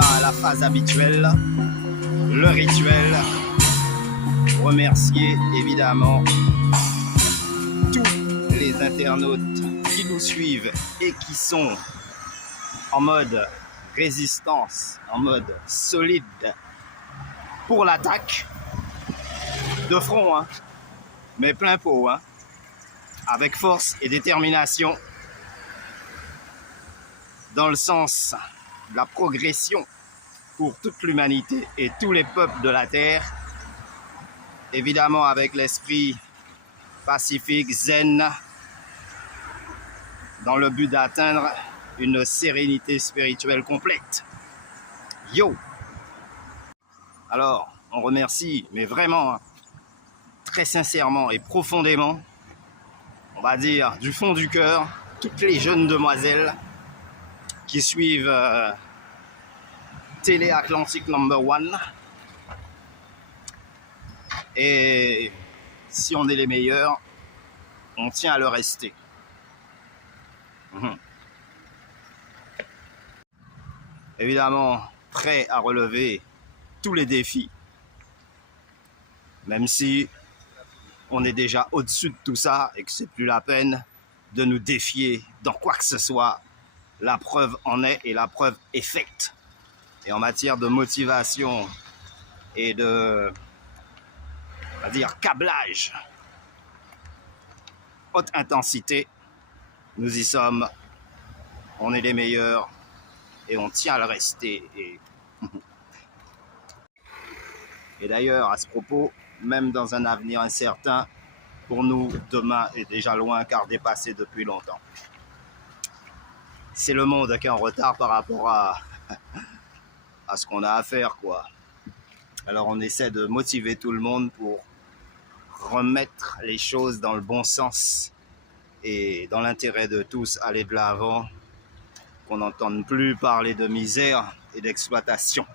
à la phase habituelle, le rituel. Remercier évidemment tous les internautes qui nous suivent et qui sont en mode résistance, en mode solide pour l'attaque de front, hein, mais plein pot, hein, avec force et détermination dans le sens de la progression pour toute l'humanité et tous les peuples de la Terre, évidemment avec l'esprit pacifique, zen, dans le but d'atteindre une sérénité spirituelle complète. Yo! Alors, on remercie, mais vraiment, hein, très sincèrement et profondément, on va dire du fond du cœur, toutes les jeunes demoiselles qui suivent Télé Atlantique #1. Et si on est les meilleurs, on tient à le rester. Évidemment, prêt à relever tous les défis, même si on est déjà au-dessus de tout ça et que c'est plus la peine de nous défier dans quoi que ce soit. La preuve en est et la preuve est faite. Et en matière de motivation et de, on va dire, câblage, haute intensité, nous y sommes, on est les meilleurs et on tient à le rester. Et d'ailleurs, à ce propos, même dans un avenir incertain, pour nous, demain est déjà loin car dépassé depuis longtemps. C'est le monde qui est en retard par rapport à ce qu'on a à faire, quoi. Alors on essaie de motiver tout le monde pour remettre les choses dans le bon sens et dans l'intérêt de tous, aller de l'avant, qu'on n'entende plus parler de misère et d'exploitation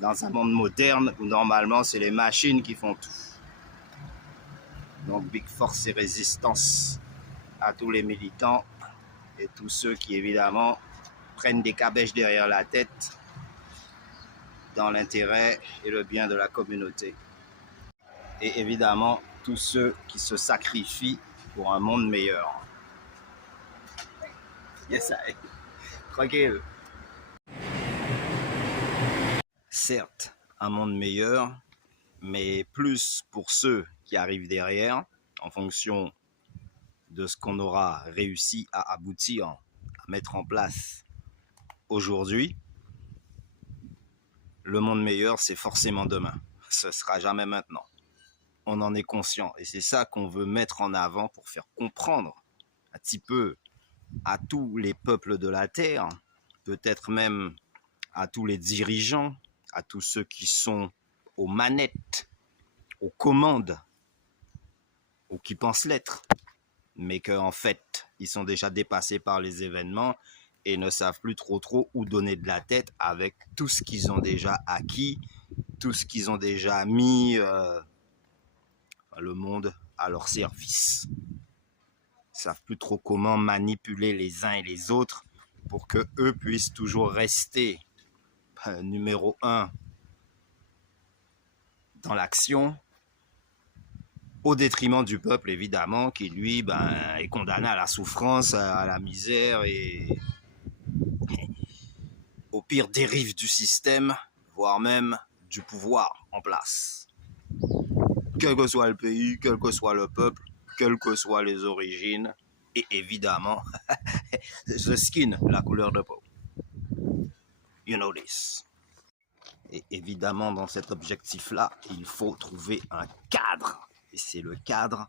dans un monde moderne où normalement c'est les machines qui font tout. Donc big force et résistance à tous les militants et tous ceux qui évidemment prennent des cabèches derrière la tête dans l'intérêt et le bien de la communauté. Et évidemment tous ceux qui se sacrifient pour un monde meilleur. Yes, I. Tranquille. Certes, un monde meilleur, mais plus pour ceux qui arrivent derrière, en fonction de ce qu'on aura réussi à aboutir, à mettre en place aujourd'hui. Le monde meilleur, c'est forcément demain. Ce sera jamais maintenant. On en est conscient. Et c'est ça qu'on veut mettre en avant pour faire comprendre un petit peu à tous les peuples de la Terre, peut-être même à tous les dirigeants, à tous ceux qui sont aux manettes, aux commandes, ou qui pensent l'être, mais qu'en fait, ils sont déjà dépassés par les événements et ne savent plus trop où donner de la tête avec tout ce qu'ils ont déjà acquis, tout ce qu'ils ont déjà mis le monde à leur service. Ils ne savent plus trop comment manipuler les uns et les autres pour que eux puissent toujours rester numéro 1 dans l'action, au détriment du peuple, évidemment, qui lui est condamné à la souffrance, à la misère et aux pires dérives du système, voire même du pouvoir en place. Quel que soit le pays, quel que soit le peuple, quelles que soient les origines, et évidemment, the skin, la couleur de peau. You know this. Et évidemment, dans cet objectif-là, il faut trouver un cadre. Et c'est le cadre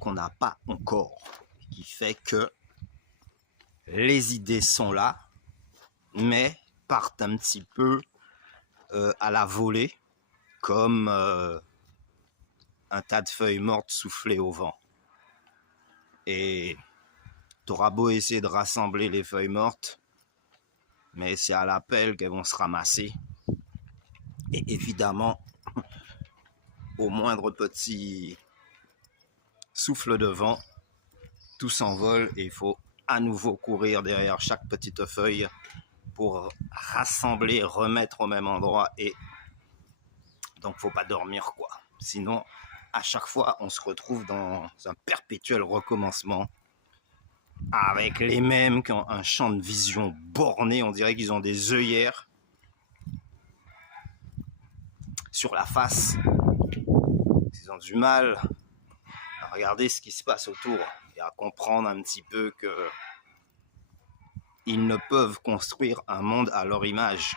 qu'on n'a pas encore, qui fait que les idées sont là, mais partent un petit peu à la volée, comme un tas de feuilles mortes soufflées au vent. Et t'auras beau essayer de rassembler les feuilles mortes, mais c'est à la pelle qu'elles vont se ramasser. Et évidemment, au moindre petit souffle de vent, tout s'envole et il faut à nouveau courir derrière chaque petite feuille pour rassembler, remettre au même endroit. Et donc, faut pas dormir, quoi. Sinon, à chaque fois, on se retrouve dans un perpétuel recommencement avec les mêmes qui ont un champ de vision borné. On dirait qu'ils ont des œillères sur la face. Ils ont du mal à regarder ce qui se passe autour et à comprendre un petit peu que ils ne peuvent construire un monde à leur image.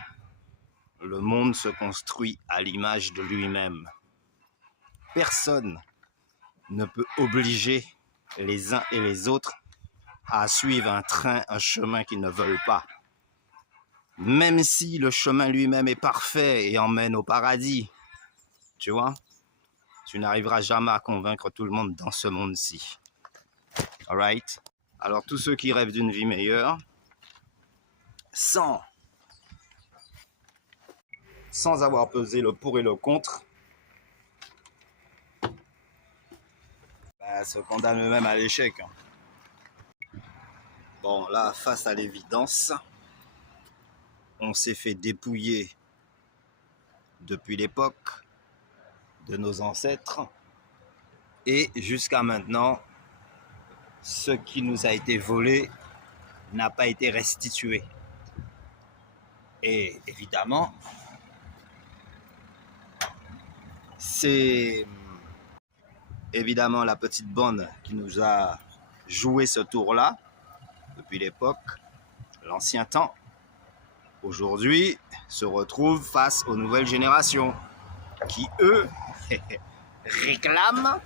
Le monde se construit à l'image de lui-même. Personne ne peut obliger les uns et les autres à suivre un chemin qu'ils ne veulent pas. Même si le chemin lui-même est parfait et emmène au paradis, tu vois, tu n'arriveras jamais à convaincre tout le monde dans ce monde-ci. Alright? Alors tous ceux qui rêvent d'une vie meilleure, sans avoir pesé le pour et le contre, se condamnent eux-mêmes à l'échec. Bon, là, face à l'évidence, on s'est fait dépouiller depuis l'époque de nos ancêtres et jusqu'à maintenant, ce qui nous a été volé n'a pas été restitué. Et évidemment, c'est évidemment la petite bande qui nous a joué ce tour-là depuis l'époque, l'ancien temps. Aujourd'hui, se retrouve face aux nouvelles générations qui, eux, réclament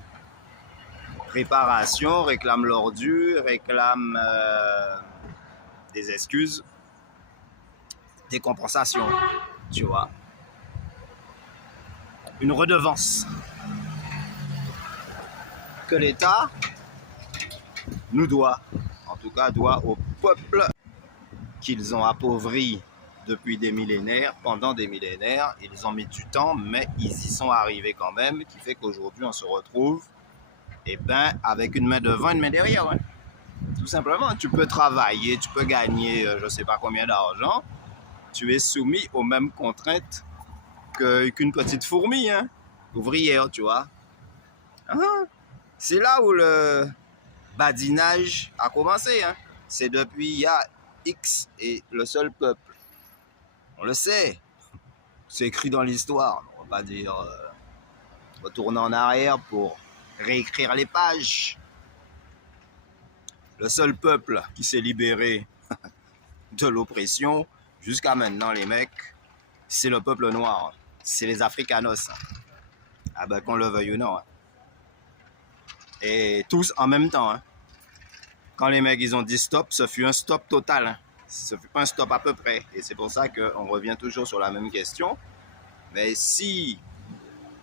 réparation, réclament l'ordure, réclament des excuses, des compensations, tu vois. Une redevance que l'État nous doit, en tout cas doit au peuple qu'ils ont appauvri depuis des millénaires, pendant des millénaires. Ils ont mis du temps, mais ils y sont arrivés quand même, qui fait qu'aujourd'hui on se retrouve avec une main devant, une main derrière. Ouais. Tout simplement, tu peux travailler, tu peux gagner je ne sais pas combien d'argent, tu es soumis aux mêmes contraintes qu'une petite fourmi, hein, ouvrière, tu vois. C'est là où le badinage a commencé. Hein. C'est depuis il y a X et le seul peuple. On le sait. C'est écrit dans l'histoire. On va pas dire retourner en arrière pour réécrire les pages. Le seul peuple qui s'est libéré de l'oppression jusqu'à maintenant, les mecs, c'est le peuple noir. C'est les Africanos. Ah ben qu'on le veuille ou non. Hein. Et tous en même temps. Hein. Quand les mecs ils ont dit stop, ce fut un stop total. Hein. Ce fut pas un stop à peu près. Et c'est pour ça qu'on revient toujours sur la même question. Mais si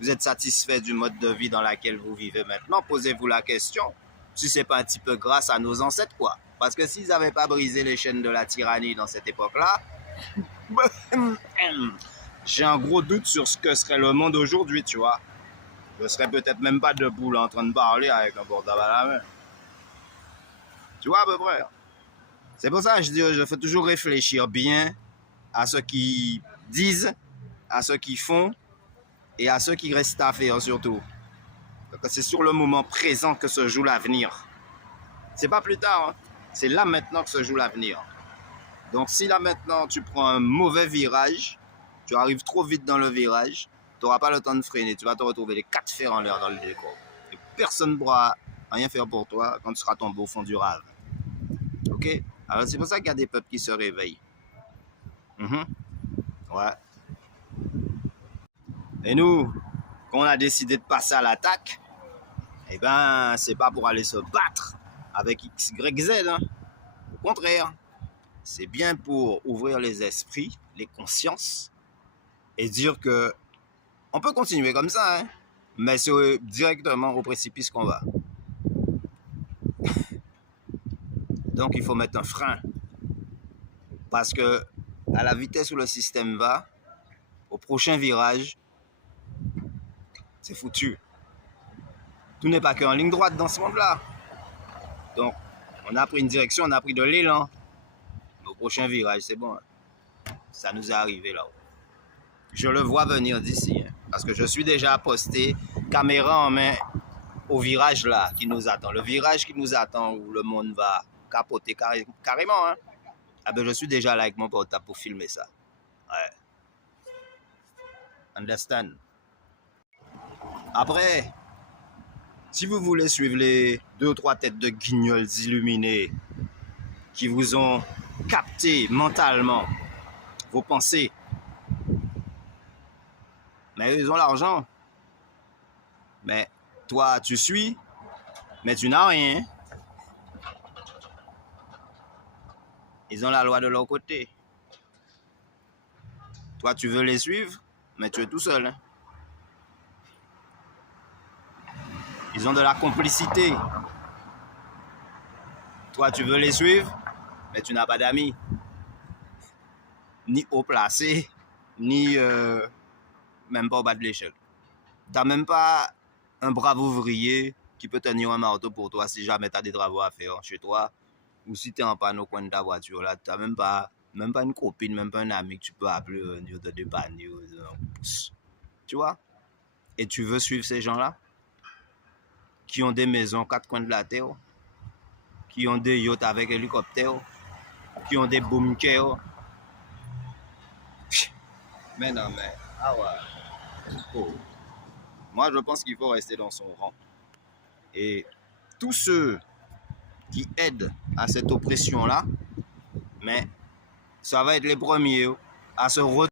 vous êtes satisfait du mode de vie dans lequel vous vivez maintenant, posez-vous la question si c'est pas un petit peu grâce à nos ancêtres, quoi. Parce que s'ils n'avaient pas brisé les chaînes de la tyrannie dans cette époque-là, j'ai un gros doute sur ce que serait le monde aujourd'hui, tu vois. Je serais peut-être même pas debout là, en train de parler avec un portable à la main. Tu vois à peu près. C'est pour ça que je dis, je fais toujours réfléchir bien à ceux qui disent, à ceux qui font et à ceux qui restent à faire surtout. C'est sur le moment présent que se joue l'avenir. C'est pas plus tard, hein. C'est là maintenant que se joue l'avenir. Donc si là maintenant tu prends un mauvais virage, tu arrives trop vite dans le virage, tu n'auras pas le temps de freiner, tu vas te retrouver les 4 fers en l'air dans le décor. Et personne ne pourra rien faire pour toi quand tu seras tombé au fond du rave. Ok? Alors c'est pour ça qu'il y a des peuples qui se réveillent. Ouais. Et nous, quand on a décidé de passer à l'attaque, eh ben, c'est pas pour aller se battre avec X, Y, Z. Hein. Au contraire, c'est bien pour ouvrir les esprits, les consciences, et dire que on peut continuer comme ça, hein, mais c'est directement au précipice qu'on va. Donc il faut mettre un frein. Parce que à la vitesse où le système va, au prochain virage, c'est foutu. Tout n'est pas qu'en ligne droite dans ce monde-là. Donc, on a pris une direction, on a pris de l'élan. Au prochain virage, c'est bon. Hein. ça nous est arrivé là-haut. Je le vois venir d'ici, hein, parce que je suis déjà posté, caméra en main, au virage là qui nous attend. Le virage qui nous attend où le monde va capoter carrément. Hein. Ah ben, je suis déjà là avec mon portable pour filmer ça. Ouais. Understand? Après, si vous voulez suivre les 2 ou 3 têtes de guignols illuminés qui vous ont capté mentalement vos pensées, mais ils ont l'argent. Mais toi, tu suis, mais tu n'as rien. Ils ont la loi de leur côté. Toi, tu veux les suivre, mais tu es tout seul. Hein. Ils ont de la complicité. Toi, tu veux les suivre, mais tu n'as pas d'amis. Ni haut placé, ni même pas au bas de l'échelle. Tu n'as même pas un brave ouvrier qui peut tenir un marteau pour toi si jamais tu as des travaux à faire chez toi. Ou si tu es en panne au coin de ta voiture, là, tu n'as même pas une copine, même pas un ami que tu peux appeler de dépanner. Tu vois? Et tu veux suivre ces gens-là qui ont des maisons aux 4 coins de la terre, qui ont des yachts avec hélicoptères, qui ont des bunkers. Mais non, mais... Ah ouais. Oh. Moi, je pense qu'il faut rester dans son rang. Et tous ceux qui aident à cette oppression-là, mais ça va être les premiers à se retrouver